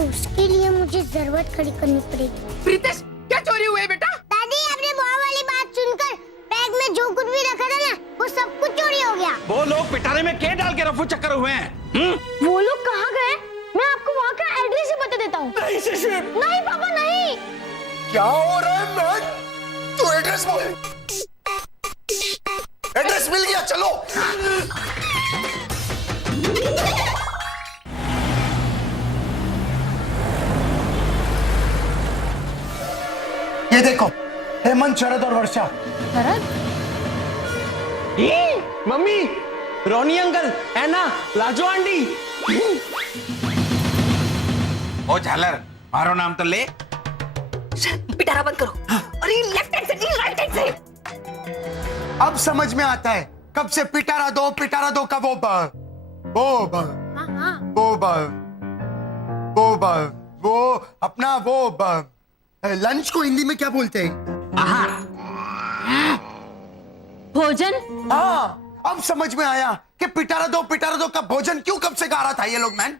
तो उसके लिए मुझे जरूरत खड़ी करनी पड़ेगी। प्रीतेश, क्या चोरी हुई है बेटा? दादी, आपने बुआ वाली बात सुनकर बैग में जो कुछ भी रखा था ना, वो सब कुछ चोरी हो गया। वो लोग पिटारे में क्या डाल के रफू चक्कर हुए हैं? वो लोग कहाँ गए? मैं आपको वहाँ का एड्रेस ही बता देता हूँ। नहीं पापा नहीं। क्या हो रहा है मैन? तू एड्रेस बोल। एड्रेस मिल गया, चलो। ये देखो, हेमंत, शरद और वर्षा। शरद? मम्मी, रोनी अंकल, एना, लाजो आंटी। ओ झालर, मारो नाम तो ले। पिटारा बंद करो। अरे लेफ्ट हैंड से नहीं, राइट हैंड से। अब समझ में आता है कब से पिटारा दो का वो अपना लंच को हिंदी में क्या बोलते हैं? भोजन? हाँ, अब समझ में आया कि पिटारा दो का भोजन क्यों कब से गा रहा था ये लोग। मैन,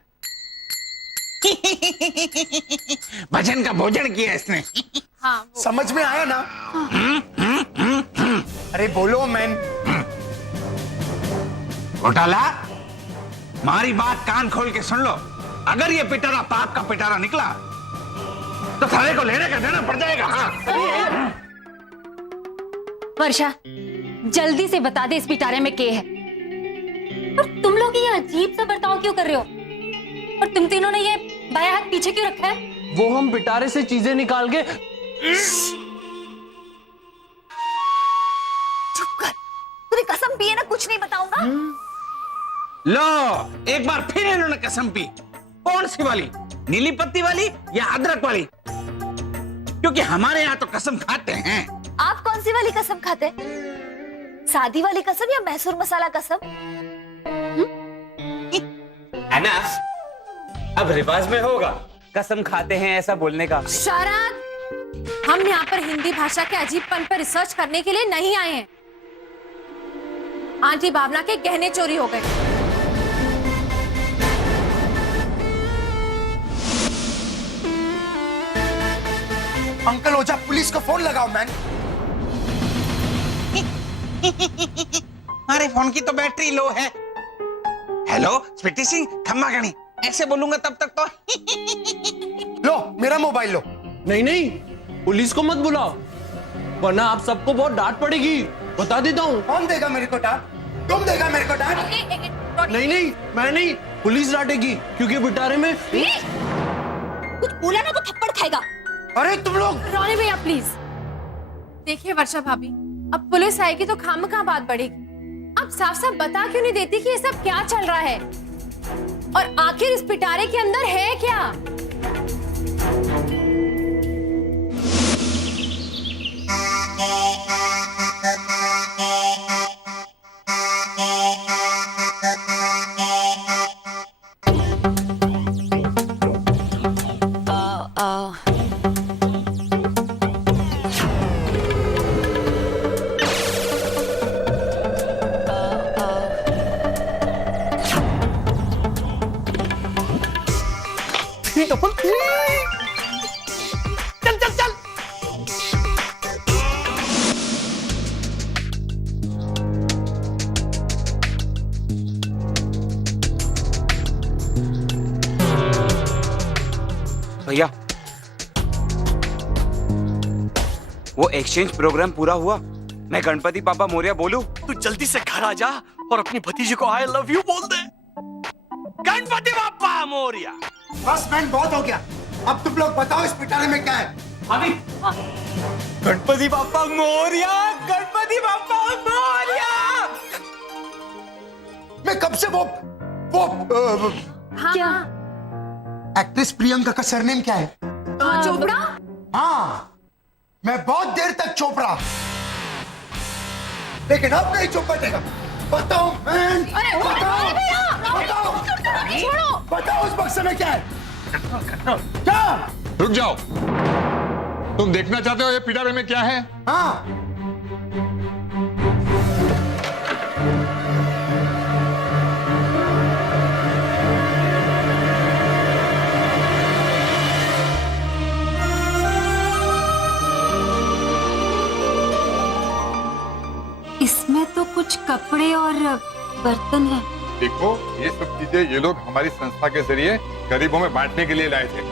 भजन का भोजन किया इसने। हाँ, समझ में आया ना? अरे बोलो मैन। घोटाला, हमारी बात कान खोल के सुन लो। अगर ये पिटारा पाप का पिटारा निकला तो साले को लेने का देना पड़ जाएगा। हाँ। वर्षा, जल्दी से बता दे इस पिटारे में क्या है। और तुम लोग ये अजीब सा बर्ताव क्यों कर रहे हो? और तुम तीनों ने ये बायां हाथ पीछे क्यों रखा है? वो हम पिटारे से चीजें निकाल के। चुप कर, तूने कसम पी है ना, कुछ नहीं बताऊंगा। लो, एक बार फिर इन्होंने कसम पी। कौन सी वाली? नीली पत्ती वाली या अदरक वाली? क्योंकि हमारे यहाँ तो कसम खाते हैं। आप कौन सी वाली कसम खाते हैं? सादी वाली कसम या मैसूर मसाला कसम? एना, अब रिवाज में होगा कसम खाते हैं ऐसा बोलने का। शरद, हम यहाँ पर हिंदी भाषा के अजीबपन पर रिसर्च करने के लिए नहीं आए हैं। आंटी भावना के गहने चोरी हो गए। अंकल ओझा, पुलिस को फोन लगाओ मैन। हमारे फोन की तो बैटरी लो है। हेलो स्वीटी सिंह, खम्मा गणी। ऐसे बोलूंगा तब तक तो। लो मेरा मोबाइल लो। नहीं, पुलिस को मत बुलाओ, वरना आप सबको बहुत डांट पड़ेगी। बता देता हूँ। कौन देगा मेरे को डांट? तुम देगा मेरे को डांट? नहीं, मैं नहीं, पुलिस डांटेगी क्योंकि पिटारे में। कुछ बोला ना तो थप्पड़ खाएगा। अरे तुम लोग। रोनी भैया प्लीज देखिए, वर्षा भाभी, अब पुलिस आएगी तो खामखा बात बढ़ेगी। अब साफ साफ बता क्यों नहीं देती कि ये सब क्या चल रहा है और आखिर इस पिटारे के अंदर है क्या? चल। भैया, वो एक्सचेंज प्रोग्राम पूरा हुआ। मैं गणपति पापा मौर्य बोलूं? तू जल्दी से घर आ जा और अपनी भतीजी को आई लव यू बोल दे। गणपति बापा मौर्य। बस मैन, बहुत हो गया। अब तुम लोग बताओ इस पिटारे में क्या है? अभी गणपति बापा मौर्य, गणपति बापा मौर्य। मैं कब से वो क्या? एक्ट्रेस प्रियंका का सरनेम क्या है? चोपड़ा? हाँ, मैं बहुत देर तक चोपड़ा, लेकिन अब नहीं चौपटेगा। बताओ मैन, बताओ उस बक्से में क्या है? क्या? रुक जाओ, तुम देखना चाहते हो ये पिटारे में क्या है? हाँ, कुछ कपड़े और बर्तन है। देखो, ये सब चीजें ये लोग हमारी संस्था के जरिए गरीबों में बांटने के लिए लाए थे।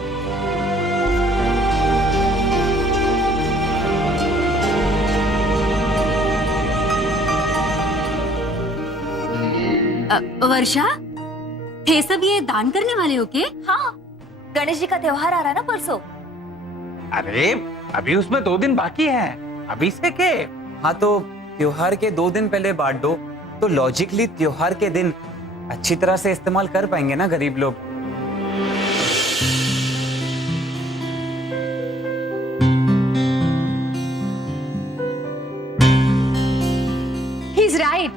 वर्षा, थे सब ये दान करने वाले हो के? हाँ, गणेश जी का त्योहार आ रहा है ना परसों। अरे अभी उसमें 2 दिन बाकी है, अभी से के? हाँ तो त्योहार के 2 दिन पहले बांट दो तो लॉजिकली त्योहार के दिन अच्छी तरह से इस्तेमाल कर पाएंगे ना गरीब लोग। He's right.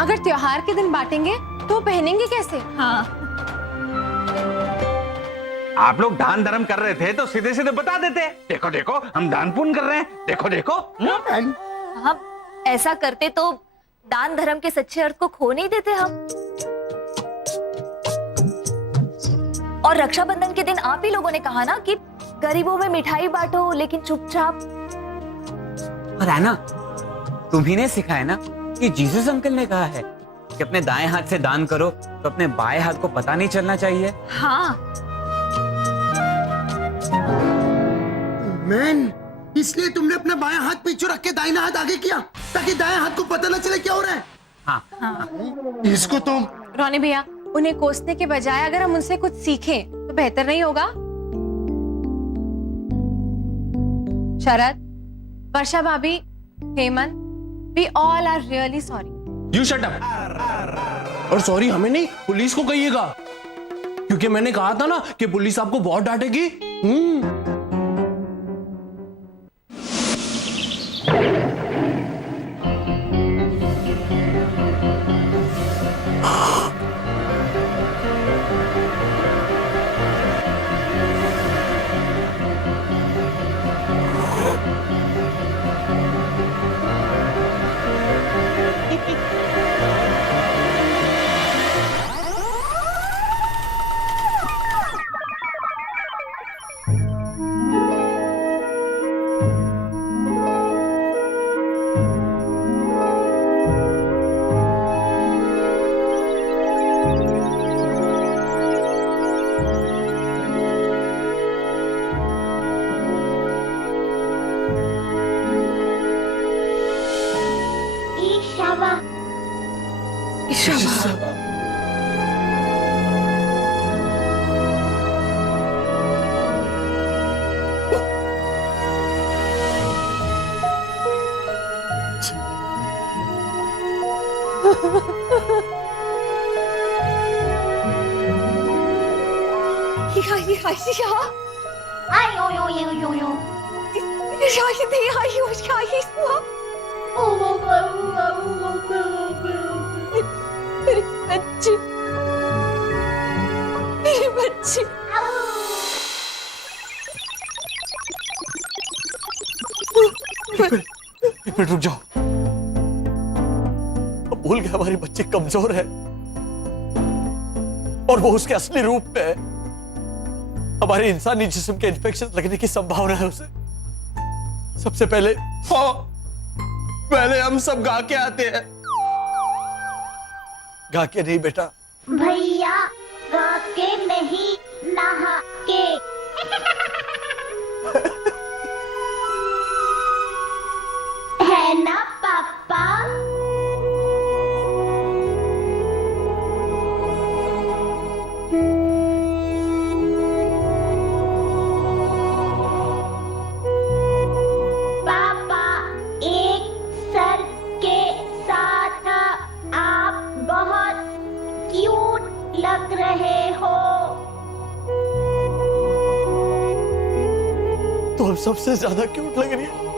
अगर त्योहार के दिन बांटेंगे तो पहनेंगे कैसे? हाँ, आप लोग दान धर्म कर रहे थे तो सीधे सीधे बता देते, देखो देखो हम दान पुण्य कर रहे हैं, देखो देखो। हम ऐसा करते तो दान धर्म के सच्चे अर्थ को खो नहीं देते हम। और रक्षाबंधन के दिन आप ही लोगों ने कहा ना कि गरीबों में मिठाई बांटो लेकिन चुपचाप। और है ना, तुम्ही ने सिखाया ना कि जीसस अंकल ने कहा है कि अपने दाएं हाथ से दान करो तो अपने बाएं हाथ को पता नहीं चलना चाहिए। हाँ, मैन, इसलिए तुमने अपना बायां हाथ पीछे रख के दाहिना हाथ आगे किया ताकि दाएं हाथ को पता न चले क्या हो रहा है। हाँ, इसको तो रोनी भैया, उन्हें कोसने के बजाय अगर हम उनसे कुछ सीखें तो बेहतर नहीं होगा? शरद, वर्षा भाभी, Hemant, we all are really sorry. You shut up. और सॉरी हमें नहीं, पुलिस को कहिएगा, क्योंकि मैंने कहा था ना कि पुलिस आपको बहुत डांटेगी। मेरे बच्चे। एक मिनट रुक जाओ। अब भूल गया हमारी बच्ची कमजोर है और वो उसके असली रूप में है। हमारे इंसानी जिस्म के इन्फेक्शन लगने की संभावना है उसे। सबसे पहले हम सब गा के आते हैं। गा के नहीं बेटा, भैया, गा के नहीं, नहा के। है ना पापा? पापा, एक सर के साथ आप बहुत क्यूट लग रहे हो। तो हम सबसे ज्यादा क्यूट लग रही है।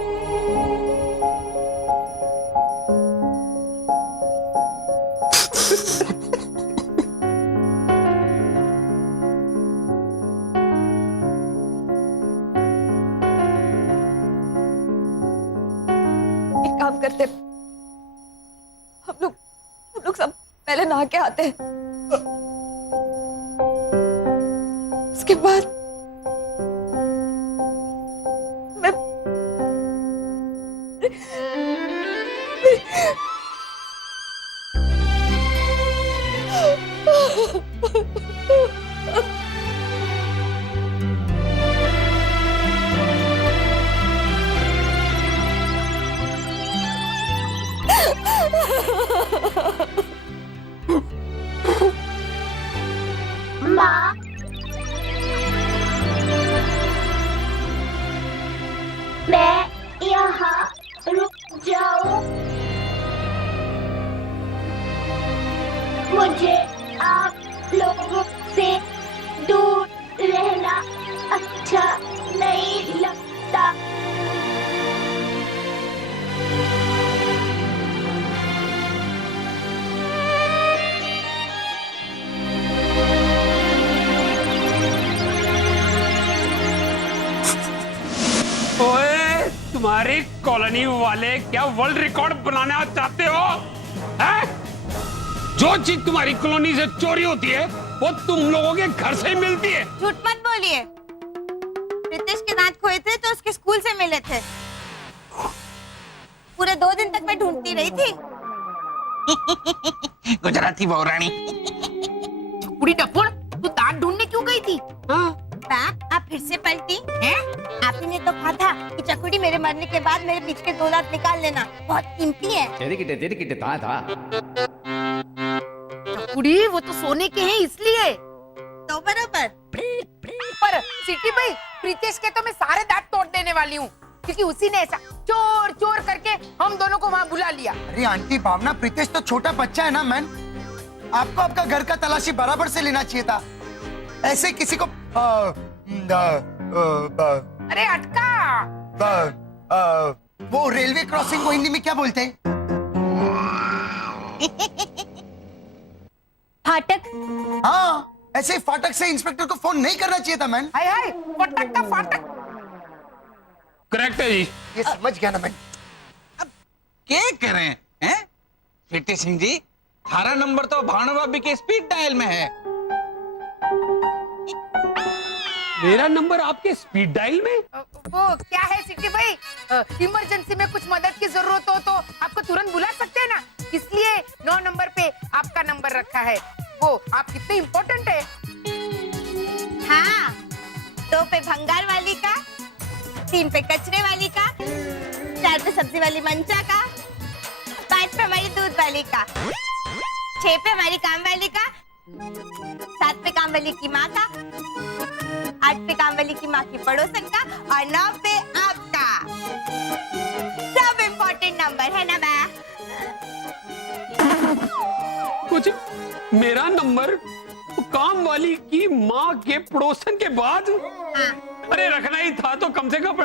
एक काम करते, हम लोग सब पहले नहा के आते हैं, उसके बाद अच्छा नहीं लगता। ओए, तुम्हारी कॉलोनी वाले क्या वर्ल्ड रिकॉर्ड बनाना चाहते हो? हैं? जो चीज तुम्हारी कॉलोनी से चोरी होती है वो तुम लोगों के घर से ही मिलती है। झूठ मत बोलिए। रितेश के दांत खोए थे तो उसके स्कूल से मिले थे। पूरे 2 दिन तक मैं ढूंढती रही थी। गुजराती बहुरानी। बुढ़ी टप्पड़, तू दांत ढूंढने क्यों गई थी? आप फिर से पलटी हैं? आपने तो कहा था कि चकुड़ी मेरे मरने के बाद मेरे पीछे के 2 दांत निकाल लेना, बहुत कीमती है। तेरी था चकुड़ी वो तो सोने के हैं इसलिए। तो बराबर। पर सिटी भाई, प्रीतेश के तो मैं सारे दांत तोड़ देने वाली हूँ, क्योंकि उसी ने ऐसा चोर चोर करके हम दोनों को वहाँ बुला लिया। अरे आंटी भावना, प्रीतेश तो छोटा बच्चा है ना मैन। आपको आपका घर का तलाशी बराबर से लेना चाहिए था। ऐसे किसी को अरे अटका। वो रेलवे क्रॉसिंग को हिंदी में क्या बोलते हैं? फाटक। हाँ, ऐसे फाटक से इंस्पेक्टर को फोन नहीं करना चाहिए था मैन। हाय हाय, फटक का फाटक। करेक्ट है जी। ये समझ गया ना मैन। क्या करें हैं? फिटी सिंह जी, 18 नंबर तो भानु भाभी के स्पीड डायल में है। मेरा नंबर आपके स्पीड डायल में? वो क्या है सिटी भाई, इमरजेंसी में कुछ मदद की जरूरत हो तो आपको तुरंत बुला सकते हैं ना, इसलिए 9 नंबर पे आपका नंबर रखा है। वो आप कितने इम्पोर्टेंट है। हाँ, 2 पे भंगार वाली का, 3 पे कचरे वाली का, 4 पे सब्जी वाली मंचा का, 5 पे हमारी दूध वाली का, 6 पे हमारी काम वाली का, 7 पे काम वाली की माँ का, 8 पे काम वाली की माँ की पड़ोसन का, और 9 पे आपका। सब इम्पोर्टेंट नंबर है ना मैं? कुछ मेरा नंबर काम वाली की माँ के पड़ोसन के बाद? अरे रखना ही था तो कम से कम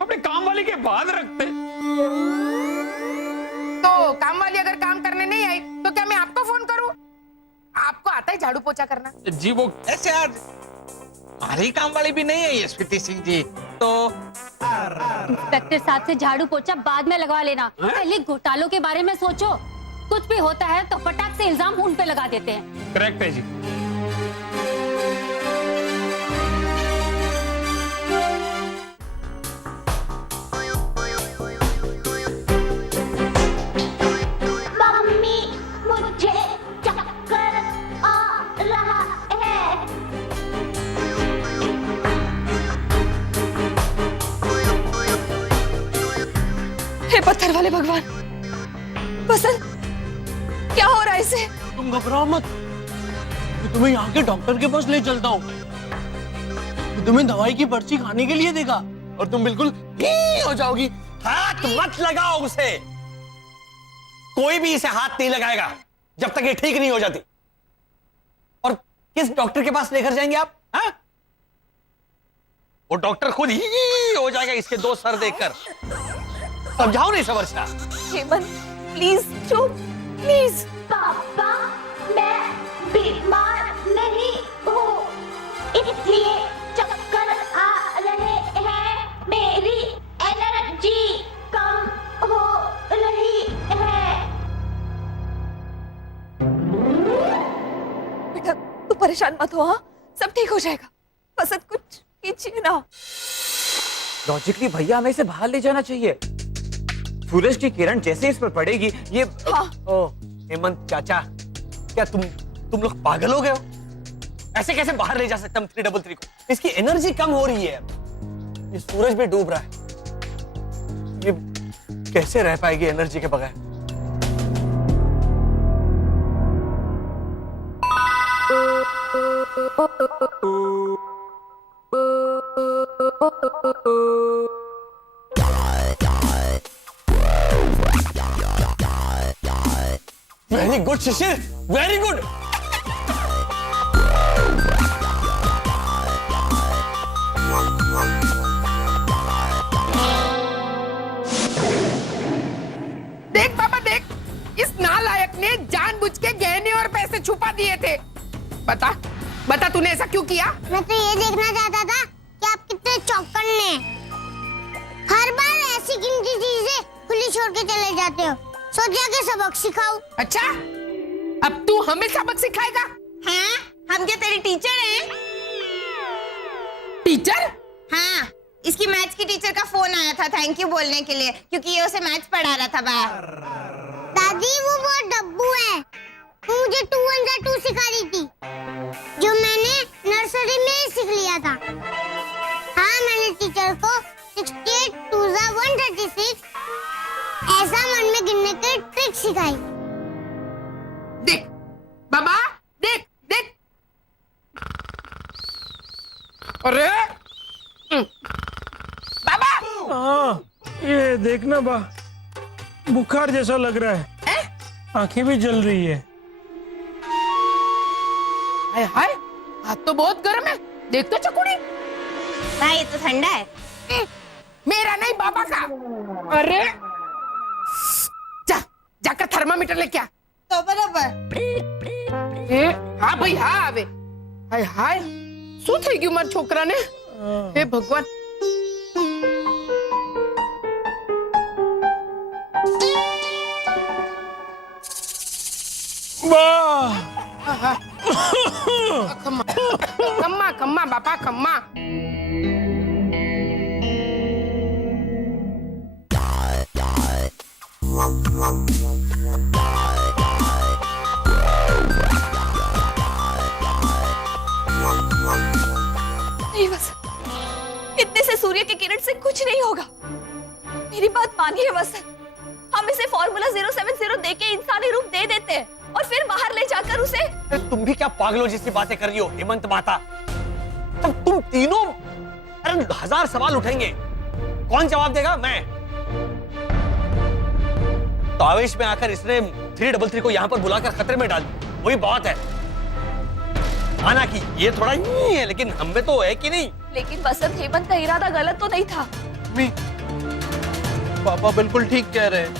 अपने काम वाली के बाद रखते। तो काम वाली अगर काम करने नहीं आई तो क्या मैं आपको फोन करूं? आपको आता है झाड़ू पोछा करना? जी वो ऐसे आज हमारी काम वाली भी नहीं है ये स्वीटी सिंह जी तो। इंस्पेक्टर साहब से झाड़ू पोछा बाद में लगवा लेना, पहले घोटालों के बारे में सोचो। कुछ भी होता है तो फटाक से इल्जाम उन पे लगा देते हैं। करेक्ट है जी। मम्मी, मुझे चक्कर आ रहा है। हे पत्थर वाले भगवान, बसंत, क्या हो रहा है इसे? तुम घबराओ मत, मैं तुम्हें यहाँ के डॉक्टर के पास ले चलता हूँ। वो तुम्हें दवाई की पर्ची खाने के लिए देगा और तुम बिल्कुल ही हो जाओगी। हाथ मत लगाओ उसे, कोई भी इसे हाथ नहीं लगाएगा जब तक ये ठीक नहीं हो जाती। और किस डॉक्टर के पास लेकर जाएंगे आप? हाँ? वो डॉक्टर खुद ही हो जाएगा इसके 2 सर देखकर। समझाओ नहीं समझता। हेमंत, प्लीज चुप, प्लीज। पापा, मैं बीमार नहीं हूँ, इसलिए चक्कर आ रहे हैं। मेरी एनर्जी कम हो रही है। बेटा, तू परेशान मत हो, हाँ? सब ठीक हो जाएगा। बसंत, कुछ कीजिए ना। लॉजिकली भैया हमें इसे बाहर ले जाना चाहिए। सूरज की किरण जैसे इस पर पड़ेगी ये। हाँ। ओ हेमंत चाचा, क्या तुम लोग पागल हो गए हो? ऐसे कैसे बाहर ले जा सकता हम 333 को? इसकी एनर्जी कम हो रही है, ये सूरज भी डूब रहा है, ये कैसे रह पाएगी एनर्जी के बगैर? वेरी गुड शिशिर, वेरी गुड। बता बता तूने ऐसा क्यों किया? मैं तो ये देखना चाहता था कि आप कितने चौकन्ने हैं। हर बार ऐसी कीमती चीजें खुली छोड़ के चले जाते हो। सोचा कि सबक सिखाओ। अच्छा, अब तू हमें सबक सिखाएगा? हाँ, हम क्या तेरी टीचर हैं? टीचर? हाँ, इसकी मैथ्स की टीचर का फोन आया था थैंक यू बोलने के लिए, क्योंकि ये उसे मैथ्स पढ़ा रहा था बाहर। दादी वो बहुत डब्बू है, वो मुझे 2 1 2 सिखा रही थी, जो मैंने नर्सरी में ही सीख लिया था। हाँ, मैंने टीचर को 68 2 136 ऐसा मन में गिनने की ट्रिक सिखाई। देख बाबा, देख देख। अरे बाबा, हाँ, ये देखना बा, बुखार जैसा लग रहा है, आंखें भी जल रही है। हाय हाय, हाथ तो बहुत गर्म है, देख तो चकुड़ी। भाई तो ठंडा है। मेरा नहीं, बाबा का। अरे जा, जाकर थर्मामीटर लेके आ। तो बराबर। हाँ भाई हाँ आवे। हाय हाय, શું થઈ ગયું મારા છોકરાને? હે ભગવાન। ખમ્મા ખમ્મા બાપા ખમ્મા। नहीं बस, इतने से सूर्य की किरण से कुछ नहीं होगा। मेरी बात मानिए वसंत, हम इसे फॉर्मूला 070 देके इंसानी रूप दे देते हैं और फिर बाहर ले जाकर उसे। तुम भी क्या पागलों जैसी बातें कर रही हो हेमंत माता? तब तुम तीनों, अरे 1000 सवाल उठेंगे, कौन जवाब देगा? मैं। तो आवेश में आकर इसने 333 को यहाँ पर बुलाकर खतरे में डाल दिया, वही बात है। माना कि ये थोड़ा ही है, लेकिन हम में तो है कि नहीं? लेकिन वसंत, हेमंत का इरादा गलत तो नहीं था। पापा बिल्कुल ठीक कह रहे हैं,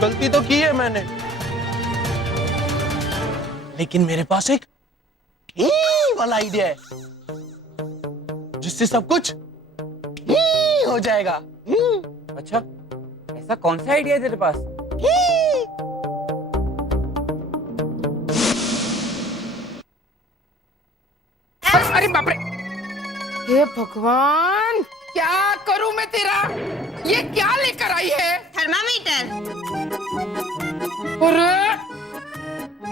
गलती तो की है मैंने, लेकिन मेरे पास एक वाला आइडिया है जिससे सब कुछ हो जाएगा। अच्छा, ऐसा कौन सा आइडिया है तेरे पास? अरे बाप रे, हे भगवान, क्या करूं मैं तेरा? ये क्या लेकर आई है? थर्मामीटर। अरे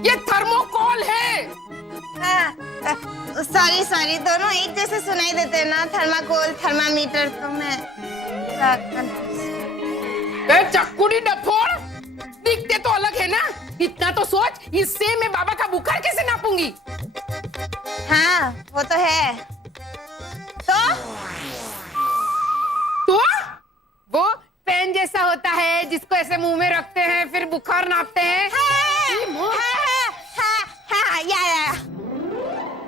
ये थर्मोकोल है। सॉरी सॉरी, दोनों एक जैसे सुनाई देते हैं ना, थर्माकोल थर्मामीटर। तो मैं चक्कुड़ी डफोड़, दिखते तो अलग है ना। इतना तो सोच, इससे मैं बाबा का बुखार कैसे नापूंगी? हाँ वो तो है। तो वो पेन जैसा होता है जिसको ऐसे मुंह में रखते हैं, फिर बुखार नापते हैं। या।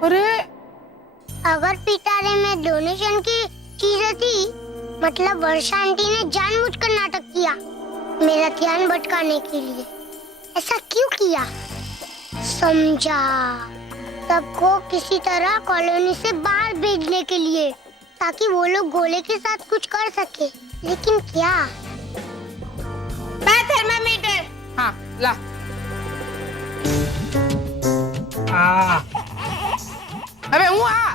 अरे अगर पिटारे में डोनेशन की चीजें थी, मतलब वर्षा आंटी ने जानबूझकर नाटक किया मेरा ध्यान भटकाने के लिए। ऐसा क्यों किया? समझा, सबको किसी तरह कॉलोनी से बाहर भेजने के लिए, ताकि वो लोग गोले के साथ कुछ कर सके। लेकिन क्या? थर्मामीटर। हाँ ला। अबे आ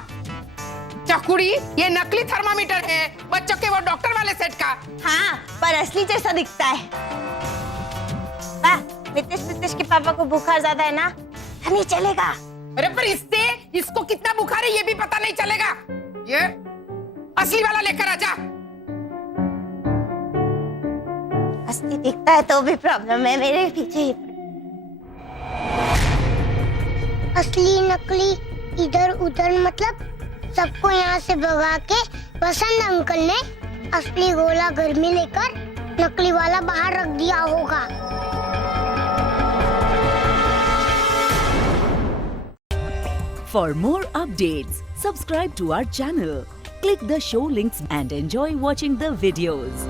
चकुड़ी, ये नकली थर्मामीटर है, बच्चों के वो डॉक्टर वाले सेट का। हाँ, पर असली जैसा दिखता है। नितिश के पापा को बुखार ज्यादा है ना, नहीं चलेगा। अरे पर इससे इसको कितना बुखार है ये भी पता नहीं चलेगा। ये असली वाला लेकर आजा। असली दिखता है तो भी प्रॉब्लम है, मेरे पीछे ही। असली नकली इधर उधर, मतलब सबको यहाँ से भगा के वसंत अंकल ने असली गोला घर में लेकर नकली वाला बाहर रख दिया होगा। For more updates, subscribe to our channel, click the show links and enjoy watching the videos.